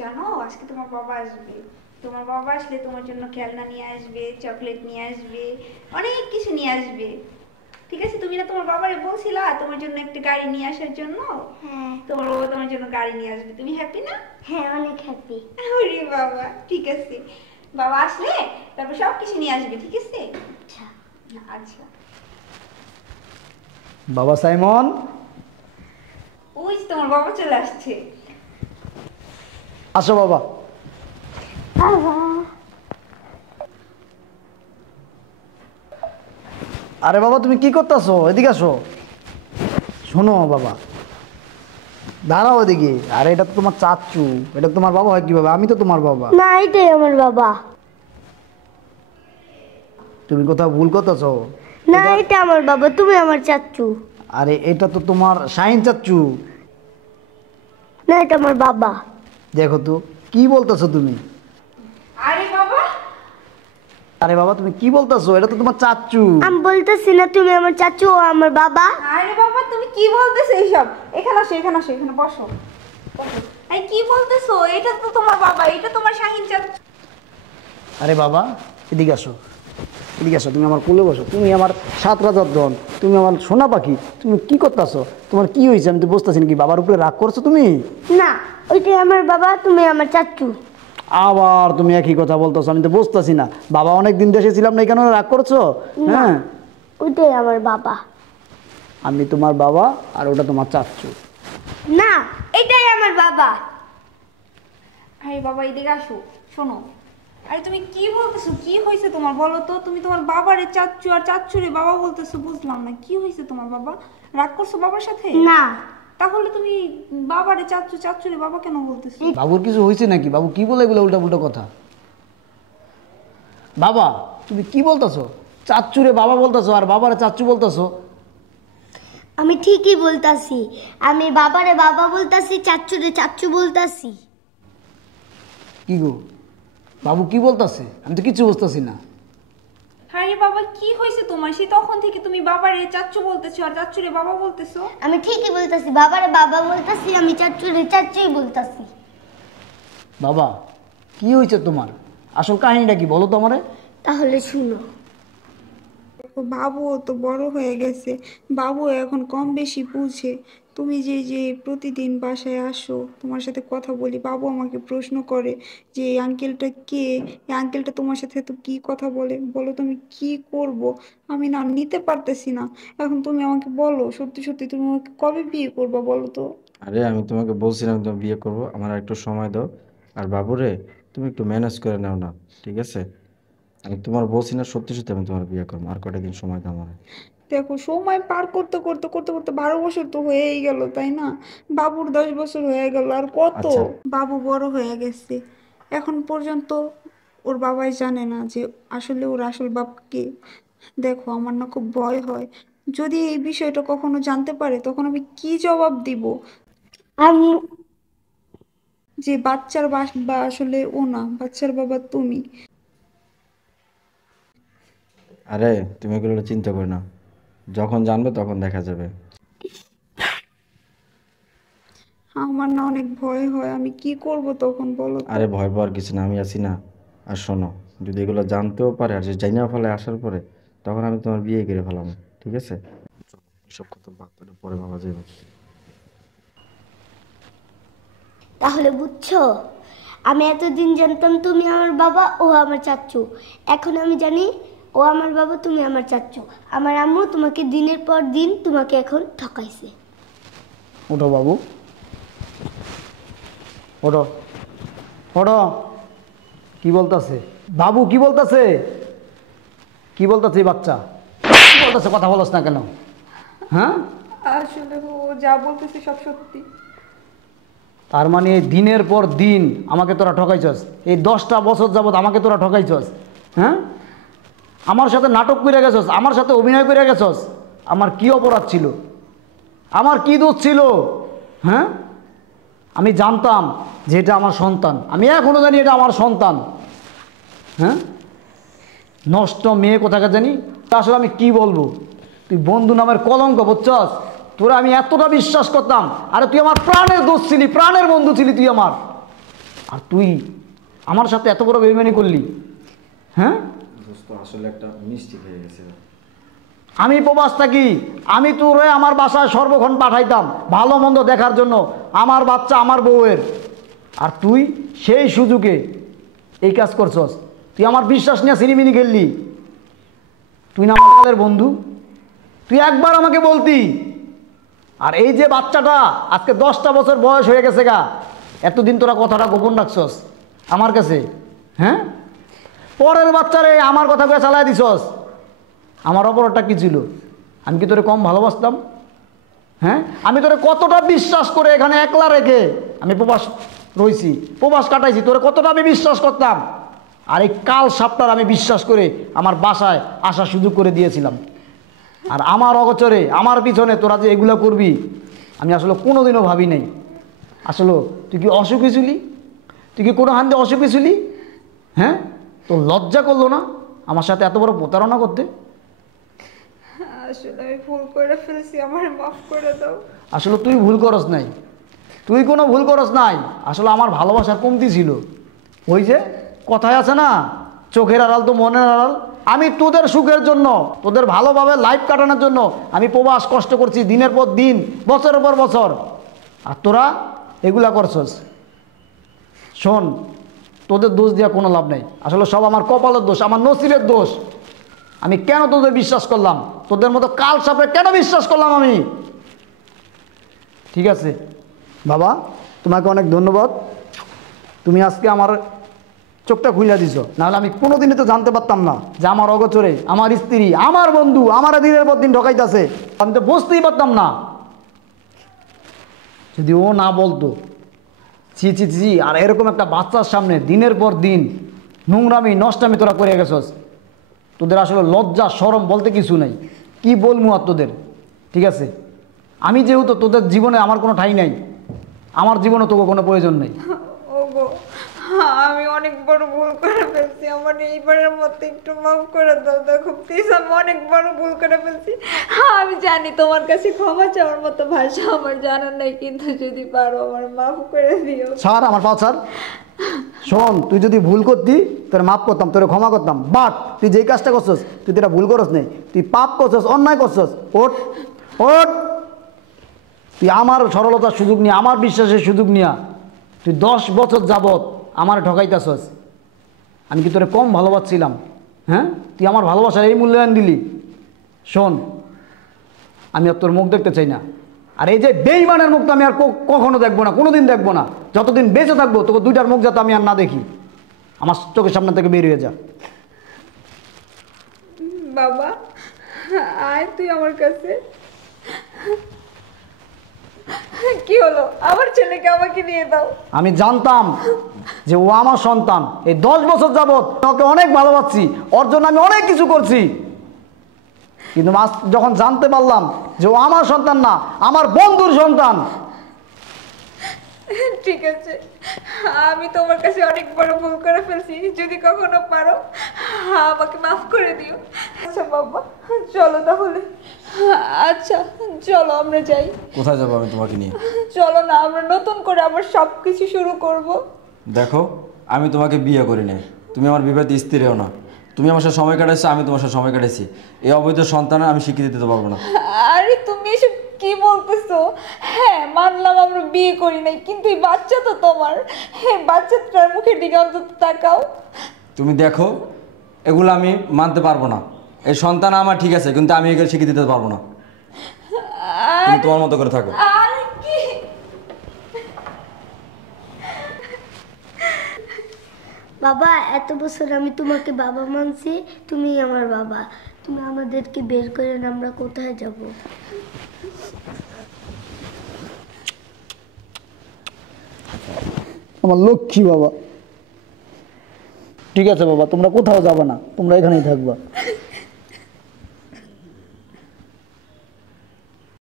জানো আজকে তোমার বাবা আসবে। তোমার বাবা আসলে তোমার জন্য খেলনা নিয়ে আসবে, চকলেট নিয়ে আসবে, অনেক কিছু নিয়ে আসবে। ঠিক আছে, তুমি না তোমার বাবারে বলছিলা তোমার জন্য একটা গাড়ি নিয়ে আসার জন্য? হ্যাঁ। তোমার বাবা তোমার জন্য গাড়ি নিয়ে আসবে, তুমি হ্যাপি না? হ্যাঁ, অনেক হ্যাপি। ওরে বাবা, ঠিক আছে। বাবা আসলে তারপর সব কিছু নিয়ে আসবে, ঠিক আছে? আচ্ছা। আচ্ছা। বাবা সাইমন, ওই যে তোমার বাবা চলে আসছে। আসো বাবা। আরে বাবা তুমি কি করতেছো? এদিকে আসো। শোনো বাবা, দাঁড়াও এদিকে। আরে এটা তো তোমার চাচ্চু, এটা তোমার বাবা হয় কিভাবে? আমি তো তোমার বাবা। না, এটাই আমার বাবা। তুমি কোথাও ভুল করতেছো। না, এটা আমার বাবা, তুমি আমার চাচ্চু। আরে এটা তো তোমার শাহিন চাচ্চু। না, এটা আমার বাবা। দেখো তো কি বলতেছো তুমি। আরে বাবা, আরে বাবা তুমি কি বলতেছো? এটা তো তোমার চাচ্চু। আমি বলতেছি না তুমি আমার চাচ্চু, ও আমার বাবা। আরে বাবা তুমি কি বলতেছো এইসব? এখানে আসো, এখানে আসো, এখানে বসো, বসো। এই কি বলতেছো? এটা তো তোমার বাবা, এটা তোমার শাহিন চাচা। আরে বাবা এদিকে আসো, এদিকে আসো। তুমি আমার কোলে বসো। তুমি আমার সাত রাজার ধন, তুমি আমার সোনা পাখি। তুমি কি করতেছো? তোমার কি হয়েছে? আমি তো বুঝতেছি না। কি বাবার উপরে রাগ করছো তুমি? না, ওইটাই আমার বাবা, তুমি আমার চাচ্চু। আবার তুমি একই কথা বলতেছো। আমি তো বুঝতেছি না। বাবা অনেক দিন দেশে ছিলাম না, এই কারণে রাগ করছো? না, হ্যাঁ, ওইটাই আমার বাবা। আমি তোমার বাবা আর ওটা তোমার চাচ্চু। না, এটাই আমার বাবা। আরে বাবা এদিকে আসো, শোনো। আরে তুমি কি বলতেছো? কি হয়েছে তোমার বলো তো? তুমি তোমার বাবারে চাচ্চু আর চাচ্চুরে বাবা বলতেছো, বুঝলাম না কি হয়েছে তোমার। বাবা রাগ করছো বাবার সাথে? না। তাহলে তুমি বাবারে চাচ্চু, চাচ্চুরে বাবা কেন বলতেছো? বাবুর কিছু হয়েছে নাকি? বাবু কি বলে এগুলো উল্টা পুল্টা কথা? বাবা তুমি কি বলতেছো? চাচ্চুরে বাবা বলতেছো আর বাবারে চাচ্চু বলতেছো? আমি ঠিকই বলতাছি। আমি বাবারে বাবা বলতাছি, চাচ্চুরে চাচ্চু বলতাছি। কি গো বাবু কি বলতেছে? আমি তো কিছু বুঝতেছি না। আরে বাবা কি হয়েছে তোমার? সে তখন থেকে তুমি বাবারে চাচ্চু বলতেছো আর চাচ্চুরে বাবা বলতেছো। আমি ঠিকই বলতাছি, বাবারে বাবা বলতাছি, আমি চাচ্চুরে চাচ্চুই বলতাছি। বাবা কি হয়েছে তোমার? আসল কাহিনীটা কি বলো তো আমারে। তাহলে শুনো। বাবুও তো বড় হয়ে গেছে, বাবু এখন কম বেশি বুঝে। তুমি যে যে প্রতিদিন বাসায় আসো, তোমার সাথে কথা বলি, বাবু আমাকে প্রশ্ন করে যে এই আঙ্কেলটা কে, এই আঙ্কেলটা তোমার সাথে তো কি কথা বলে, বলো তুমি কি করব? আমি না নিতে পারতেছি না। এখন তুমি আমাকে বলো, সত্যি সত্যি তুমি আমাকে কবে বিয়ে করবে বলো তো? আরে আমি তোমাকে বলছিলাম তুমি বিয়ে করব, আমার একটু সময় দাও। আর বাবুরে তুমি একটু ম্যানেজ করে নাও না, ঠিক আছে? আমি তোমার বলছি না, সত্যি সত্যি আমি তোমার বিয়ে করবো। আর কটা দিন সময় দাও আমার। দেখো সময় পার করতে করতে করতে করতে 12 বছর তো হয়েই গেল, তাই না? বাবুর 10 বছর হয়ে গেল, আর কত? আচ্ছা। বাবু বড় হয়ে গেছে, এখন পর্যন্ত ওর বাবাই জানে না যে আসলে ওর আসল বাপ কে। দেখো আমার না খুব ভয় হয়, যদি এই বিষয়টা কখনো জানতে পারে তখন আমি কি জবাব দিব? আমি যে বাচ্চার বা আসলে ও না, বাচ্চার বাবা তুমি। আরে তুমি এগুলো চিন্তা করো না, যখন জানবে তখন দেখা যাবে। আমার না অনেক ভয় হয়, আমি কি করব তখন বলো তো? আরে ভয় পাওয়ার কিছু না, আমি আছি না। আর শোনো, যদি এগুলো জানতেও পারে আর যে জানিনা ফেলে আসার পরে, তখন আমি তোমার বিয়ে করে ফেলাম, ঠিক আছে? সব কথা বাদ দাও, পরে ভাবা যাবে। তাহলে বুঝছো, আমি এতদিন জানতাম তুমি আমার বাবা, ও আমার চাচ্চু। এখন আমি জানি ও আমার বাবা, তুমি আমার চাচ্চু। আমার আম্মু তোমাকে দিনের পর দিন তোমাকে এখন ঠকাইছে। ওঠো বাবু, ওঠো, ওঠো। কি বলতেছে বাবু? কি বলতেছে? কি বলতেছে এই বাচ্চা? কি বলতেছে? কথা বলছ না কেন? হ্যাঁ, আসলে ও যা বলতেছে সব সত্যি। তার মানে এই দিনের পর দিন আমাকে তোরা ঠকাইছস। এই 10টা বছর যাবৎ আমাকে তোরা ঠকাইছস। হ্যাঁ, আমার সাথে নাটক করে গেছস, আমার সাথে অভিনয় করে গেছস। আমার কি অপরাধ ছিল? আমার কি দোষ ছিল? হ্যাঁ, আমি জানতাম যে এটা আমার সন্তান। আমি এখনো জানি এটা আমার সন্তান। হ্যাঁ, নষ্ট মেয়ে কোথাকার জানি। আসলে আমি কি বলবো? তুই বন্ধু নামের কলঙ্ক, বুঝছস? তোরা আমি এতটা বিশ্বাস করতাম। আরে তুই আমার প্রাণের দোষ ছিলি, প্রাণের বন্ধু ছিলি তুই আমার। আর তুই আমার সাথে এত বড় বেইমানি করলি, হ্যাঁ? দোস্ত আসলে একটা মিস্টেক হয়ে গেছে। আমি প্রবাস থাকি, আমি তোরে আমার বাসায় সর্বক্ষণ পাঠাইতাম ভালো মন্দ দেখার জন্য, আমার বাচ্চা আমার বউয়ের। আর তুই সেই সুযোগে এই কাজ করছস। তুই আমার বিশ্বাস নিয়ে সিনেমিনি খেললি। তুই না আমার বন্ধু, তুই একবার আমাকে বলতি। আর এই যে বাচ্চাটা আজকে 10টা বছর বয়স হয়ে গেছে গা, এতদিন তোরা কথাটা গোপন রাখছস আমার কাছে, হ্যাঁ? পরের বাচ্চারে আমার কথা করে চালাই দিছস। আমার অপরাধটা কি ছিল? আমি কি তোরে কম ভালোবাসতাম? হ্যাঁ, আমি তোরে কতটা বিশ্বাস করে এখানে একলা রেখে আমি প্রবাস রইছি, প্রবাস কাটাইছি, তোরে কতটা আমি বিশ্বাস করতাম। আর এই কাল সাপটার আমি বিশ্বাস করে আমার বাসায় আসার সুযোগ করে দিয়েছিলাম। আর আমার অগোচরে আমার পিছনে তোরা যে এগুলো করবি আমি আসলে কোনোদিনও ভাবি নাই। আসলে তুই কি অসুখী ছিলি? তুই কি কোনো হান্দে অসুখী ছিলি? হ্যাঁ, তোর লজ্জা করলো না আমার সাথে এত বড় প্রতারণা করতে? আসলে আমি ভুল করে ফেলছি, আমার মাফ করে দাও। আসলে তুই ভুল করস নাই, তুই কোনো ভুল করস নাই। আসলে আমার ভালোবাসার কমতি ছিল। ওই যে কথায় আছে না, চোখের আড়াল তো মনের আড়াল। আমি তোদের সুখের জন্য, তোদের ভালোভাবে লাইফ কাটানোর জন্য আমি প্রবাস কষ্ট করছি দিনের পর দিন, বছরের পর বছর। আর তোরা এগুলা করছস। শোন, তোদের দোষ দেওয়া কোনো লাভ নাই। আসলে সব আমার কপালের দোষ, আমার নসিবের দোষ। আমি কেন তোদের বিশ্বাস করলাম? তোদের মতো কাল সাপে কেন বিশ্বাস করলাম আমি? ঠিক আছে বাবা, তোমাকে অনেক ধন্যবাদ। তুমি আজকে আমার চোখটা খুলে দিছ, নাহলে আমি কোনোদিনই তো জানতে পারতাম না যে আমার অগোচরে আমার স্ত্রী, আমার বন্ধু আমার দিনের পর দিন ঢকাইতেছে। আমি তো বুঝতেই পারতাম না। যদি ও না বলতো, ছি ছি ছি, আর এরকম একটা বাচ্চার সামনে দিনের পর দিন নোংরামি নষ্টামি তোরা করে গেছস। তোদের আসলে লজ্জা শরম বলতে কিছু নাই। কি বলবো আর তোদের? ঠিক আছে, আমি যেহেতু তোদের জীবনে আমার কোনো ঠাঁই নাই, আমার জীবনে তোকে কোনো প্রয়োজন নেই। ওগো, আমি অনেক বড় ভুল করে ফেলছি, আমার এইবারের মতো একটু মাফ করে দাও। দেখো প্লিজ, আমি অনেক বড় ভুল করে ফেলছি। আমি জানি তোমার কাছে ক্ষমা চাওয়ার মতো ভাষা আমার জানা নাই, কিন্তু যদি পারো আমার মাফ করে দিও। স্যার, আমার পাও স্যার। শোন, তুই যদি ভুল করতি তোর মাফ করতাম, তোর ক্ষমা করতাম। বাট তুই যেই কাজটা করছস, তুই এটা ভুল করস নেই, তুই পাপ করছস, অন্যায় করছস। ওঠ ওঠ, তুই আমার সরলতার সুযোগ নিয়ে, আমার বিশ্বাসের সুযোগ নিয়ে তুই 10 বছর যাবৎ আমার ঠকাইতেছস। আমি কি তোরে কম ভালোবাসছিলাম? হ্যাঁ, তুই আমার ভালোবাসার এই মূল্যায়ন দিলি। শোন, আমি আর তোর মুখ দেখতে চাই না। আর এই যে বেঈমানের মুখ তো আমি আর কখনো দেখবো না, কোনোদিন দেখবো না। যতদিন বেঁচে থাকবো তোকে দুইটার মুখ যাতে আমি আর না দেখি। আমার চোখের সামনে থেকে বের হয়ে যা। বাবা, আয় তুই আমার কাছে। কি হলো? আমার ছেলেকে আমাকে নিয়ে দাও। আমি জানতাম যে ও আমার সন্তান। এই 10 বছর যাবৎ ওকে অনেক ভালোবাসছি, ওর জন্য আমি অনেক কিছু করছি। কিন্তু আজ যখন জানতে পারলাম যে ও আমার সন্তান না, আমার বন্ধুর সন্তান। ঠিক আছে, আমি তোমার কাছে অনেক বড় ভুল করে ফেলছি। যদি কখনো পারো আমাকে মাফ করে দিও। আচ্ছা বাবা, চলো তাহলে। আচ্ছা চলো আমরা যাই। কোথায় যাবো আমি তোমাকে নিয়ে? চলো না, আমরা নতুন করে আবার সব কিছু শুরু করব। দেখো, আমি তোমাকে বিয়ে করি নাই, তুমি আমার বিবাহিত স্ত্রীও না। তুমি আমার সাথে সময় কাটাইছো, আমি তোমার সাথে সময় কাটাইছি। এই অবৈধ সন্তানের আমি স্বীকৃতি দিতে পারবো না। আরে তুমি এসব কি বলতেছো? হ্যাঁ মানলাম আমরা বিয়ে করি নাই, কিন্তু এই বাচ্চা তো তোমার। হ্যাঁ, বাচ্চাটার মুখের দিকে অন্তত তাকাও। তুমি দেখো, এগুলো আমি মানতে পারবো না। এই সন্তান আমার ঠিক আছে, কিন্তু আমি এগুলো স্বীকৃতি দিতে পারবো না। তুমি তোমার মতো করে থাকো। আর কি? বাবা, এত বছর আমি তোমাকে বাবা মানছি, তুমি আমার বাবা। তুমি আমাদেরকে বের করে না, আমরা কোথায় যাব? আমার লক্ষ্মী বাবা। ঠিক আছে বাবা, তোমরা কোথাও যাবে না, তোমরা এখানেই থাকবা।